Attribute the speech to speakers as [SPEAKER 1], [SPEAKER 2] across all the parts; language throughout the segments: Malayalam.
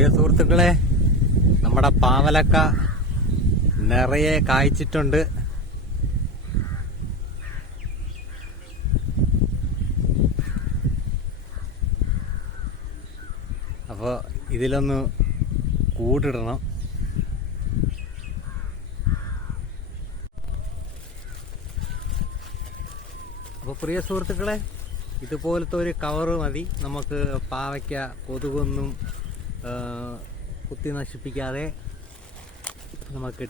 [SPEAKER 1] പ്രിയ സുഹൃത്തുക്കളെ നമ്മുടെ പാവലക്ക നിറയെ കായ്ച്ചിട്ടുണ്ട്. അപ്പോൾ ഇതിലൊന്ന് കൂടിടണം. അപ്പോൾ പ്രിയ സുഹൃത്തുക്കളെ ഇതുപോലത്തെ ഒരു കവറ് മതി. നമുക്ക് പാവയ്ക്ക കൊതുകൊന്നും കുത്തി നശിപ്പിക്കാതെ നമുക്ക്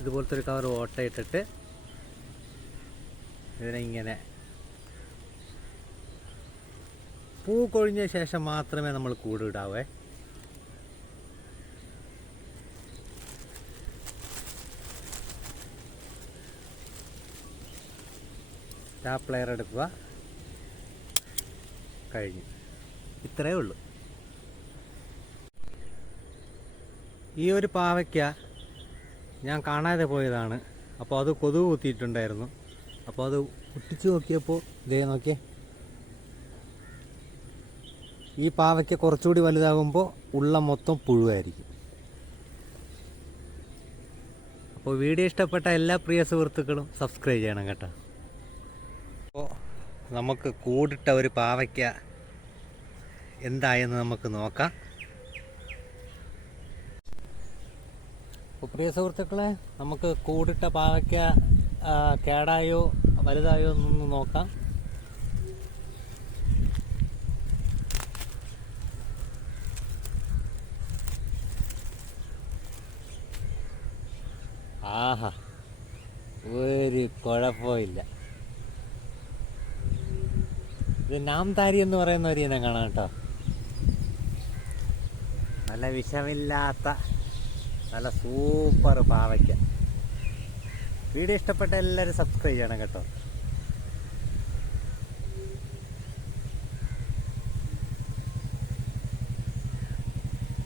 [SPEAKER 1] ഇതുപോലത്തെ ഒരു കവർ ഓട്ടയിട്ടിട്ട് ഇതിനെ ഇങ്ങനെ പൂ കൊഴിഞ്ഞ ശേഷം മാത്രമേ നമ്മൾ കൂടിടാവേ. ടാപ്ലെയർ എടുക്കുക. കഴിഞ്ഞു. ഇത്രയേ ഉള്ളൂ. ഈ ഒരു പാവയ്ക്ക ഞാൻ കാണാതെ പോയതാണ്. അപ്പോൾ അത് കൊതുക് കുത്തിയിട്ടുണ്ടായിരുന്നു. അപ്പോൾ അത് കുട്ടിച്ചു നോക്കിയപ്പോൾ ഇതേ നോക്കിയേ. ഈ പാവയ്ക്ക കുറച്ചുകൂടി വലുതാകുമ്പോൾ ഉള്ള മൊത്തം പുഴുവായിരിക്കും. അപ്പോൾ വീഡിയോ ഇഷ്ടപ്പെട്ട എല്ലാ പ്രിയ സുഹൃത്തുക്കളും സബ്സ്ക്രൈബ് ചെയ്യണം കേട്ടോ. അപ്പോൾ നമുക്ക് കൂടിട്ട ഒരു പാവയ്ക്ക എന്തായെന്ന് നമുക്ക് നോക്കാം. അപ്പോൾ പ്രിയ സുഹൃത്തുക്കളെ നമുക്ക് കൂടിട്ട പാവയ്ക്ക കേടായോ വലുതായോ എന്നൊന്ന് നോക്കാം. ആഹാ ഒരു കുഴപ്പമില്ല ഇത് നാംതാരി എന്ന് പറയുന്ന ഒരു ഇനം കാണാം കേട്ടോ. നല്ല വിഷമില്ലാത്ത നല്ല സൂപ്പർ പാവയ്ക്ക. വീഡിയോ ഇഷ്ടപ്പെട്ട എല്ലാവരും സബ്സ്ക്രൈബ് ചെയ്യണം കേട്ടോ.